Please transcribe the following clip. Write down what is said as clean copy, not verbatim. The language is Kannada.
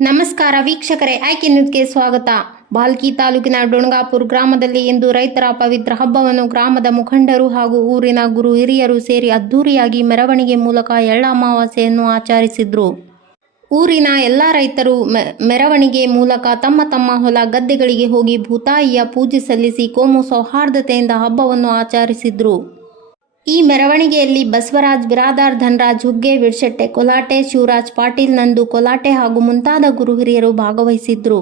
ನಮಸ್ಕಾರ ವೀಕ್ಷಕರೇ, ಆಯ್ಕೆ ನ್ಯೂಸ್ಗೆ ಸ್ವಾಗತ. ಬಾಲ್ಕಿ ತಾಲೂಕಿನ ಡೊಣಗಾಪುರ ಗ್ರಾಮದಲ್ಲಿ ಇಂದು ರೈತರ ಪವಿತ್ರ ಹಬ್ಬವನ್ನು ಗ್ರಾಮದ ಮುಖಂಡರು ಹಾಗೂ ಊರಿನ ಗುರು ಹಿರಿಯರು ಸೇರಿ ಅದ್ದೂರಿಯಾಗಿ ಮೆರವಣಿಗೆ ಮೂಲಕ ಎಳ್ಳ ಅಮಾವಾಸ್ಯೆಯನ್ನು ಆಚರಿಸಿದ್ರು. ಊರಿನ ಎಲ್ಲ ರೈತರು ಮೆರವಣಿಗೆ ಮೂಲಕ ತಮ್ಮ ತಮ್ಮ ಹೊಲ ಗದ್ದೆಗಳಿಗೆ ಹೋಗಿ ಭೂತಾಯಿಯ ಪೂಜೆ ಸಲ್ಲಿಸಿ ಕೋಮು ಸೌಹಾರ್ದತೆಯಿಂದ ಹಬ್ಬವನ್ನು ಆಚರಿಸಿದ್ರು. ಈ ಮೆರವಣಿಗೆಯಲ್ಲಿ ಬಸವರಾಜ್ ಬಿರಾದಾರ್, ಧನರಾಜ್ ಹುಗ್ಗೆ, ವಿಡ್ಶೆಟ್ಟೆ ಕೊಲಾಟೆ, ಶಿವರಾಜ್ ಪಾಟೀಲ್, ನಂದು ಕೊಲಾಟೆ ಹಾಗೂ ಮುಂತಾದ ಗುರು ಹಿರಿಯರು ಭಾಗವಹಿಸಿದ್ರು.